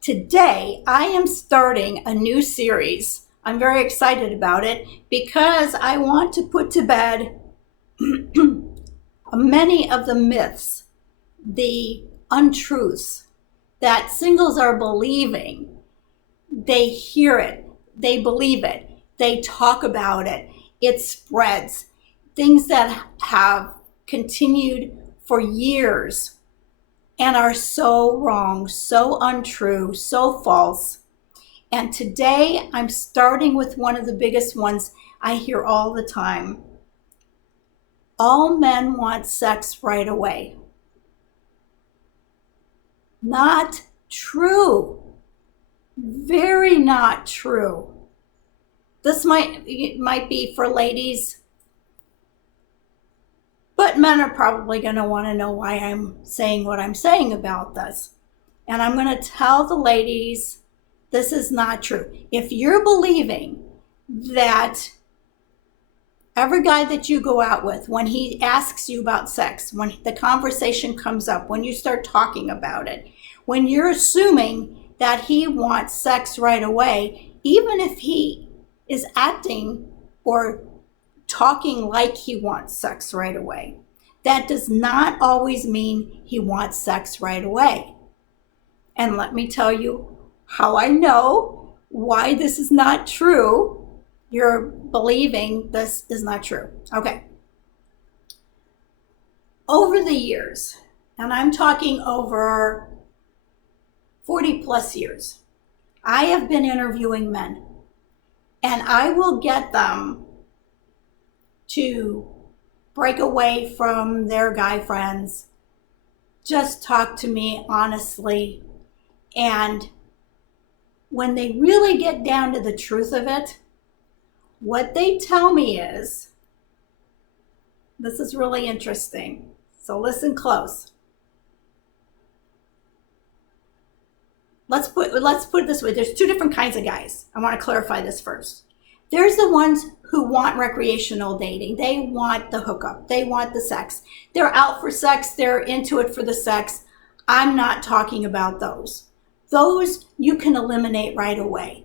Today, I am starting a new series. I'm very excited about it because I want to put to bed many of the myths, the untruths that singles are believing. They hear it, they believe it, they talk about it, it spreads. Things that have continued for years and are so wrong, so untrue, so false. And today I'm starting with one of the biggest ones I hear all the time. All men want sex right away. Not true. Very not true. This might be for ladies, but men are probably going to want to know why I'm saying what I'm saying about this. And I'm going to tell the ladies, this is not true. If you're believing that every guy that you go out with, when he asks you about sex, when the conversation comes up, when you start talking about it, when you're assuming that he wants sex right away, even if he is acting or talking like he wants sex right away, that does not always mean he wants sex right away. And let me tell you how I know why this is not true. You're believing this is not true. Okay. Over the years, and I'm talking over 40 plus years, I have been interviewing men, and I will get them to break away from their guy friends, just talk to me honestly. And when they really get down to the truth of it, what they tell me is, this is really interesting, so listen close. Let's put it this way. There's two different kinds of guys. I want to clarify this first. There's the ones who want recreational dating. They want the hookup. They want the sex. They're out for sex. They're into it for the sex. I'm not talking about those. Those you can eliminate right away.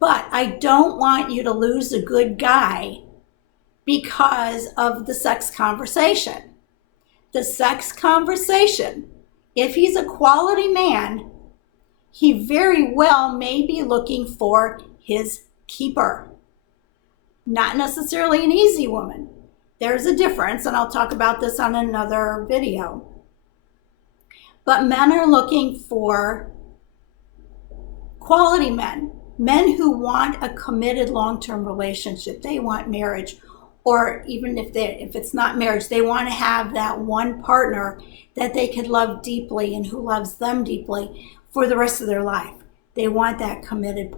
But I don't want you to lose a good guy because of the sex conversation. The sex conversation, if he's a quality man, he very well may be looking for his keeper. Not necessarily an easy woman. There's a difference, and I'll talk about this on another video. But men are looking for quality men who want a committed long-term relationship. They want marriage, or even if it's not marriage, they want to have that one partner that they could love deeply and who loves them deeply for the rest of their life. They want that committed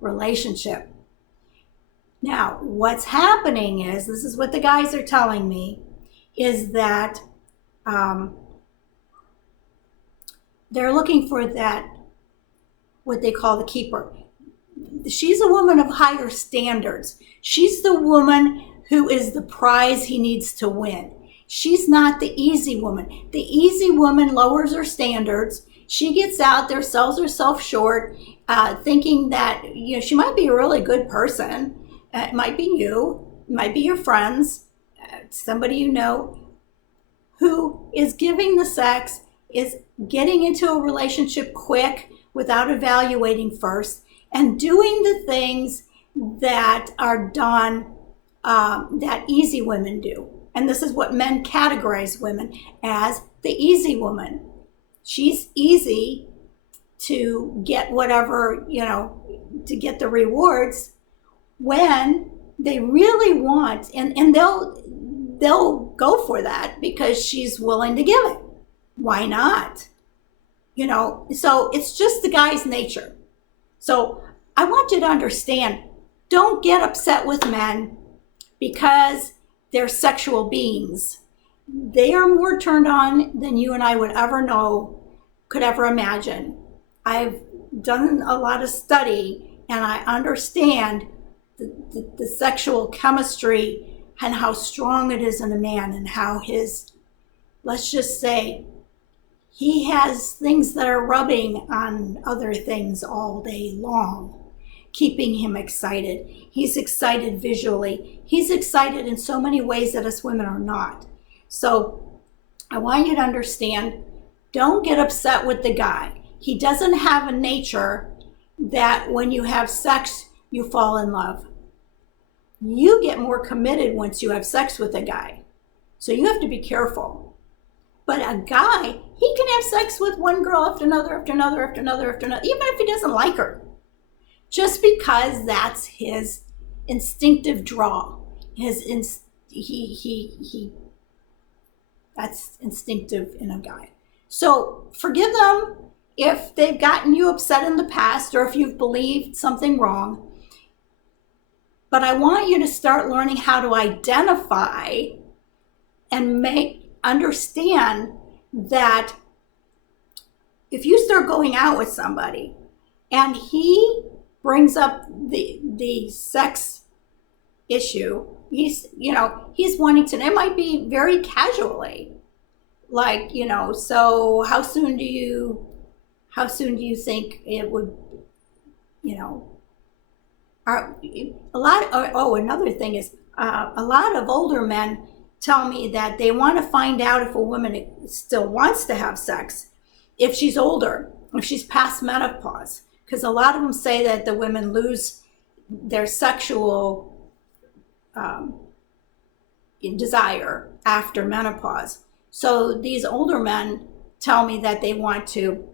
relationship. Now, what's happening is, this is what the guys are telling me, is that they're looking for that, what they call the keeper. She's a woman of higher standards. She's the woman who is the prize he needs to win. She's not the easy woman. The easy woman lowers her standards. She gets out there, sells herself short, thinking that she might be a really good person. It might be you, it might be your friends, somebody you know, who is giving the sex, is getting into a relationship quick without evaluating first, and doing the things that are done that easy women do. And this is what men categorize women as, the easy woman. She's easy to get whatever, to get the rewards, when they really want, and they'll go for that because she's willing to give it. Why not? So it's just the guy's nature. So I want you to understand, don't get upset with men because they're sexual beings. They are more turned on than you and I would ever know, could ever imagine. I've done a lot of study, and I understand the sexual chemistry and how strong it is in a man, and how his, let's just say, He has things that are rubbing on other things all day long, keeping him excited. He's excited visually. He's excited in so many ways that us women are not. So I want you to understand, don't get upset with the guy. He doesn't have a nature that when you have sex, you fall in love. You get more committed once you have sex with a guy. So you have to be careful. But a guy, he can have sex with one girl after another, after another, after another, after another, even if he doesn't like her. Just because that's his instinctive draw. That's instinctive in a guy. So forgive them if they've gotten you upset in the past or if you've believed something wrong. But I want you to start learning how to identify and understand that if you start going out with somebody and he brings up the sex issue, he's wanting to, it might be very casually, like, so how soon do you think it would, another thing is, a lot of older men tell me that they want to find out if a woman still wants to have sex if she's older, if she's past menopause, because a lot of them say that the women lose their sexual desire after menopause. So these older men tell me that they want to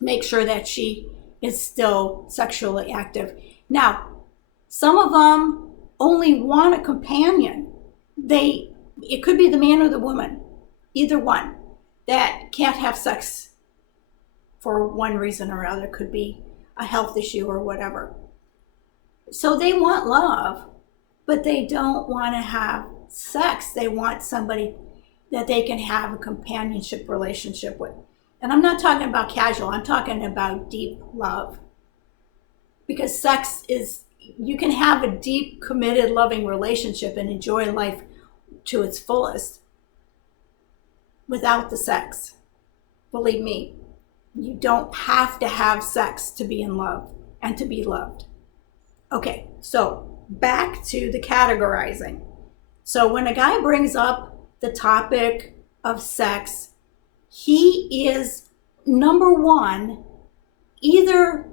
make sure that she is still sexually active. Now, some of them only want a companion. It could be the man or the woman, either one, that can't have sex for one reason or other. It could be a health issue or whatever. So they want love, but they don't want to have sex. They want somebody that they can have a companionship relationship with. And I'm not talking about casual, I'm talking about deep love. Because sex is, you can have a deep, committed, loving relationship and enjoy life to its fullest without the sex. Believe me, you don't have to have sex to be in love and to be loved. Okay, so back to the categorizing. So when a guy brings up the topic of sex, he is, number one, either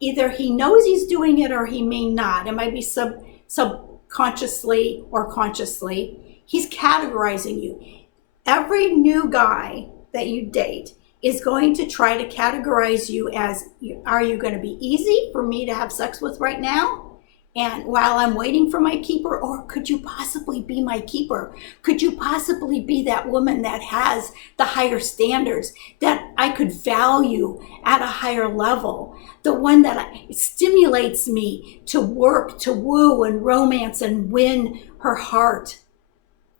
he knows he's doing it or he may not. It might be subconsciously or consciously. He's categorizing you. Every new guy that you date is going to try to categorize you as, are you going to be easy for me to have sex with right now? And while I'm waiting for my keeper, or could you possibly be my keeper? Could you possibly be that woman that has the higher standards, that I could value at a higher level? The one that stimulates me to work, to woo and romance and win her heart.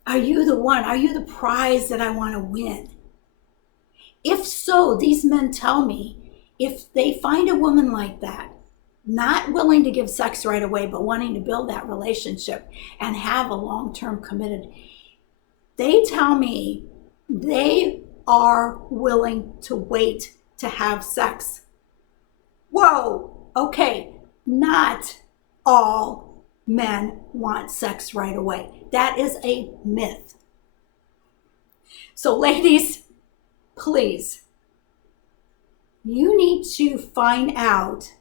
Are you the one? Are you the prize that I want to win? If so, these men tell me, if they find a woman like that, not willing to give sex right away, but wanting to build that relationship and have a long-term committed, they tell me they are willing to wait to have sex. Whoa, okay, not all men want sex right away. That is a myth. So ladies, please, you need to find out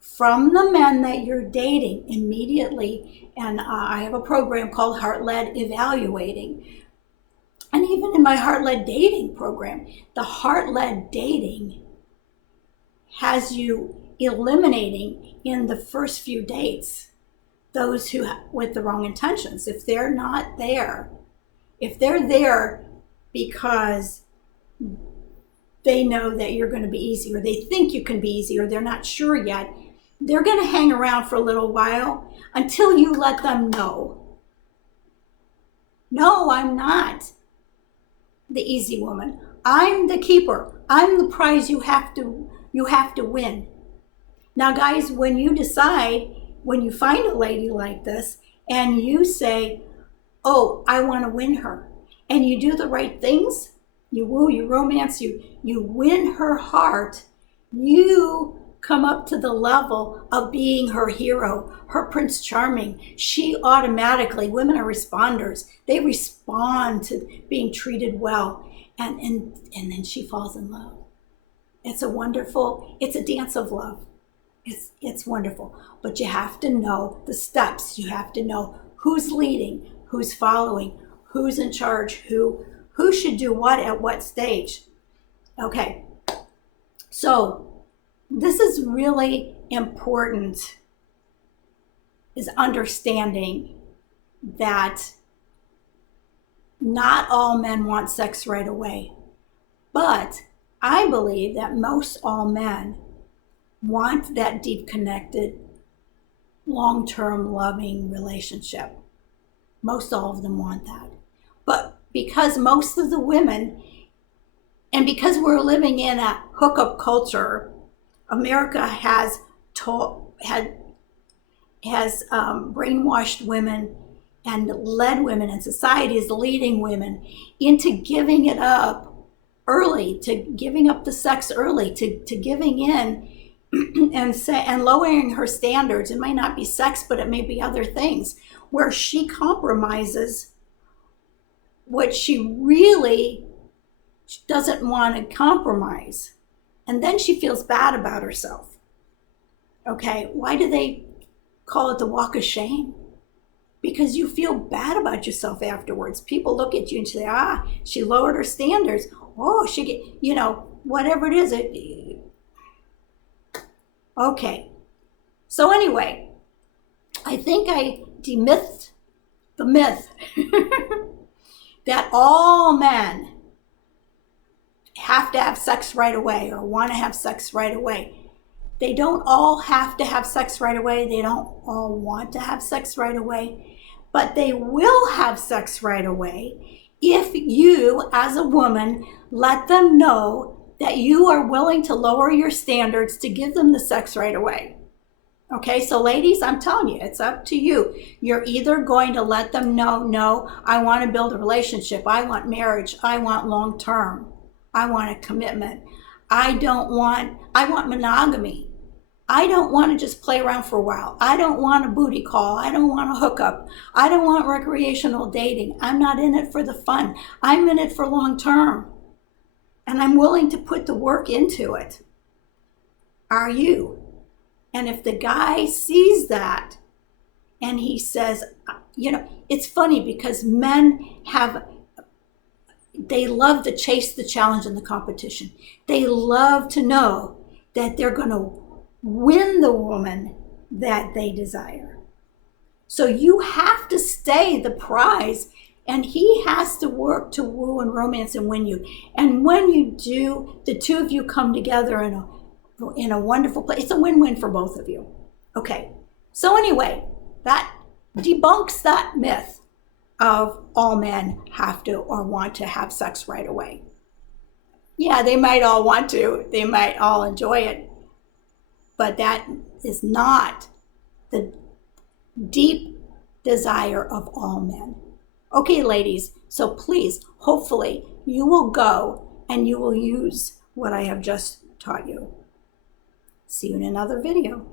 from the men that you're dating immediately. And I have a program called Heart-Led Evaluating. And even in my Heart-Led Dating program, the Heart-Led Dating has you eliminating in the first few dates those who with the wrong intentions. If they're not there, if they're there because they know that you're going to be easy, or they think you can be easy, or they're not sure yet, they're going to hang around for a little while until you let them know, no, I'm not the easy woman. I'm the keeper. I'm the prize you have to win. Now, guys, when you decide, when you find a lady like this and you say, oh, I want to win her, and you do the right things, you woo, you romance, you win her heart, you come up to the level of being her hero, her Prince Charming. She automatically, women are responders. They respond to being treated well. And then she falls in love. It's a dance of love. It's wonderful. But you have to know the steps. You have to know who's leading, who's following, who's in charge, who should do what at what stage. Okay. So this is really important, is understanding that not all men want sex right away. But I believe that most all men want that deep connected, long-term loving relationship. Most all of them want that. But because most of the women, and because we're living in a hookup culture, America has brainwashed women and led women, and society is leading women into giving it up early, to giving up the sex early, to giving in and lowering her standards. It might not be sex, but it may be other things, where she compromises what she really doesn't want to compromise. And then she feels bad about herself. Okay, why do they call it the walk of shame? Because you feel bad about yourself afterwards. People look at you and say, she lowered her standards. Oh, she get, whatever it is. Okay. So anyway, I think I demythed the myth that all men have to have sex right away or want to have sex right away. They don't all have to have sex right away. They don't all want to have sex right away, but they will have sex right away if you, as a woman, let them know that you are willing to lower your standards to give them the sex right away. Okay, so ladies, I'm telling you, it's up to you. You're either going to let them know, no, I want to build a relationship. I want marriage. I want long-term. I want a commitment. I want monogamy. I don't want to just play around for a while. I don't want a booty call. I don't want a hookup. I don't want recreational dating. I'm not in it for the fun. I'm in it for long-term. And I'm willing to put the work into it. Are you? And if the guy sees that and he says, it's funny because men they love to chase the challenge and the competition. They love to know that they're going to win the woman that they desire. So you have to stay the prize, and he has to work to woo and romance and win you. And when you do, the two of you come together in a wonderful place. It's a win-win for both of you. Okay, so anyway, that debunks that myth of all men have to or want to have sex right away. Yeah, they might all want to. They might all enjoy it. But that is not the deep desire of all men. Okay, ladies, so please, hopefully, you will go and you will use what I have just taught you. See you in another video.